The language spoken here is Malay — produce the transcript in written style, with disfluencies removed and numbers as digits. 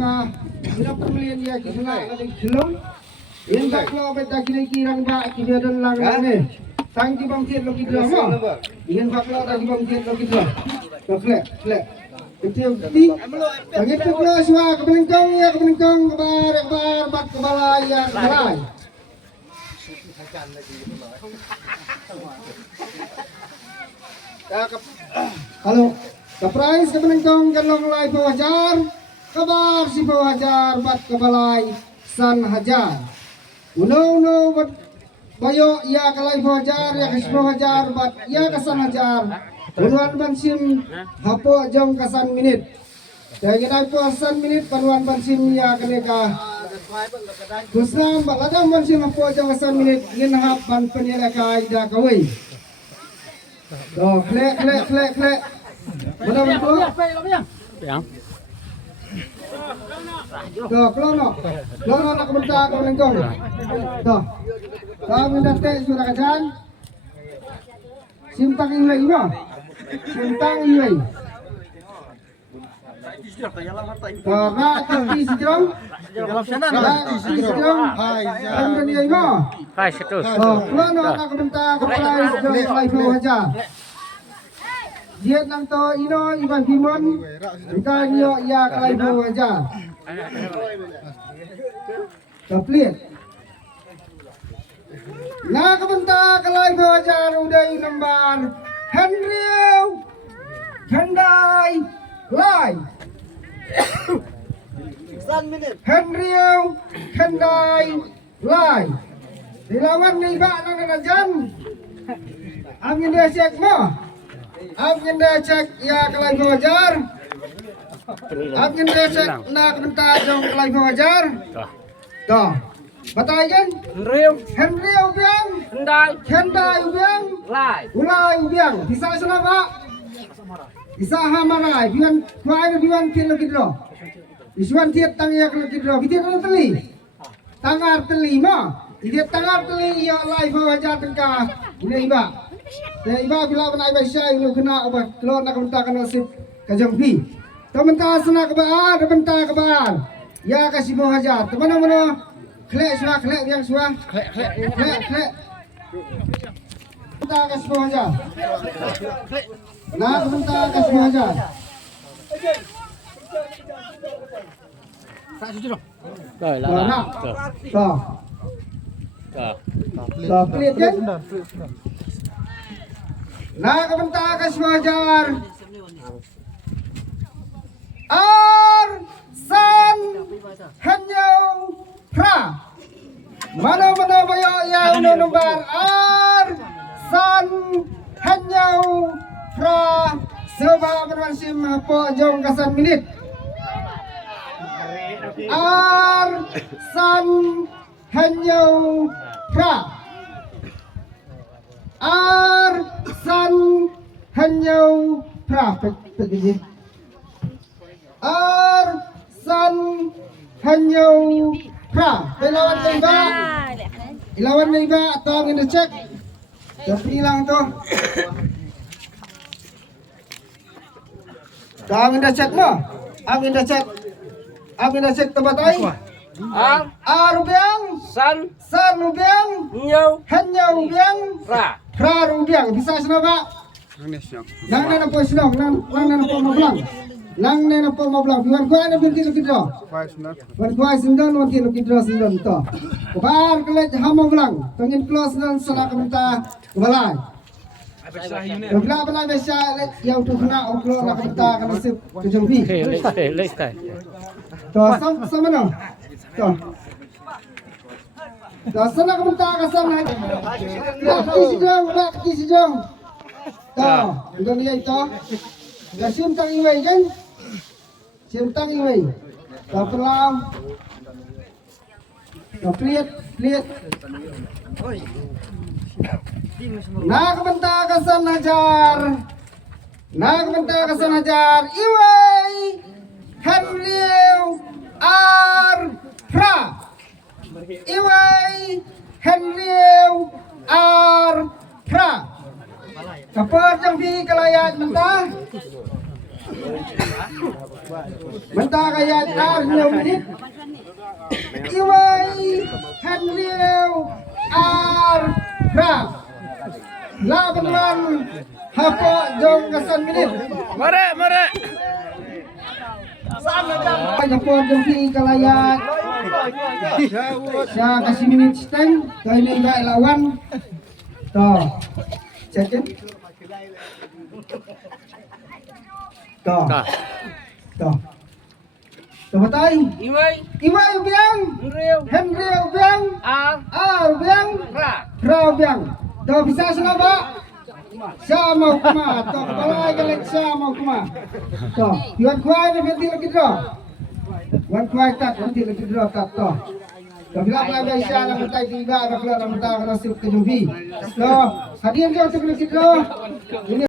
ba ina pemilihan ya kita ada gelung yang tak lo beta kini kirang ba kita dan lang ne tang di bang tiet lo kita mo ingin bak lo tang di bang tiet lo kita to flek kecil ti tangit tu lo swa kebenengkong kabar bak kebalai ya kebalai kalau kaprais kebenengkong kalong lai pawajar kabar si pawajar bat kebalai san hajar uno bat bayo ya kalai pawajar ya kas pawajar bat ya kasan hajar panuan bansim hapo jong kasan minit jadi nai pasan minit panuan bansim ya kaneka kusam baladam bansim hapo jong kasan minit ngin hap ban penila kai da kawai do klek mana betul yang tuh, klono nak bentar kau lengkong. Tuh, kau minta teh sudah kacan. Simpang ini ino, simpang ini. Karena kaki sejong, hai, jangan dia ino. hai situ Tuh, klono nak bentar kau mulai sejong mulai bawah aja. Dia nang to ino Iban Timon, kita nyo ya kalai bawah aja. Kaplit. Nah kebentar kalai bajar udah lembar Henry Hendai Lai Henry Hendai Lai dilawan nih bak nang najan angin dia cek mo angin dia cek ya kalai bajar angin dia cek nak kebentar dong kalai bajar toh batayan Henry ubiang Hendai ubiang Ulai ubiang bisa sana pak bisa hamarai biwan kilo isuan tiet tang ya kilo kita kalau teli tangar teli ma dia tangar teli ya lai bawajar tengkah ini iba bila benai baisya ini kena obat kalau nak bentar kena sip kajampi tementar sana kebar bentar kebar ya kasih bawajar teman-teman klek yang suah klek bentar kasih bawajar nah bentar kasih bawajar rồi là tuh klek kan nah bentar kasih bawajar San Hanyau Pra mana bayo yang nomor San Hanyau Pra sebab bermansim apa jong kasan minit San Hanyau Pra San Hanyau Pra begini San Hanyau Pra ilawan na iba atau ang check tapi lang to ang check mo ang check tabatay rubiang san rubiang hanyau rubiang pra rubiang bisa sana pak nang na po sinong nang na po mablang nang na po mablang biwan ko ana binti lo kidro wan ko sindon wan kilo kidro sindon to kabar kelet hama blang tongin close dan sana kementa balai Bila balai besya yang tu kena oklo nak kementa kana sip kejumpi lấy tay to sama no to sana kementa ka sana kaki sijong to ngon dia to ya sim tang iwei kan sim tang iwei to pelam to pliet nah kebentar kasan hajar iwei Henriu Pra iwei Henriu Pra kapar jang bi kalayat mentah Mentah kaya Arnyo menit. Iway Henryo Arra. Laban Hako Jong Kasan menit. Mare. Japon Jompi Kalayat. Saya kasih minit seteng. Kau ini enggak lawan. Tuh. Cekin. Tuh. Dah. Tuh. Tuh betul. Iway Ubiang. Henry Ubiang. Ubiang. Ra Ubiang. Tuh bisa selama. Siya mau kuma. Tuh kepala galak siya mau kuma. Tuh. Yuan kuai ni nanti lagi draw. Yuan kuai tak nanti lagi draw tak tuh. Tuh bila pelajari siya nak mentai tiga. Nak mentai nasib ke Jompi. Tuh. Hadiah dia untuk lagi draw. Ini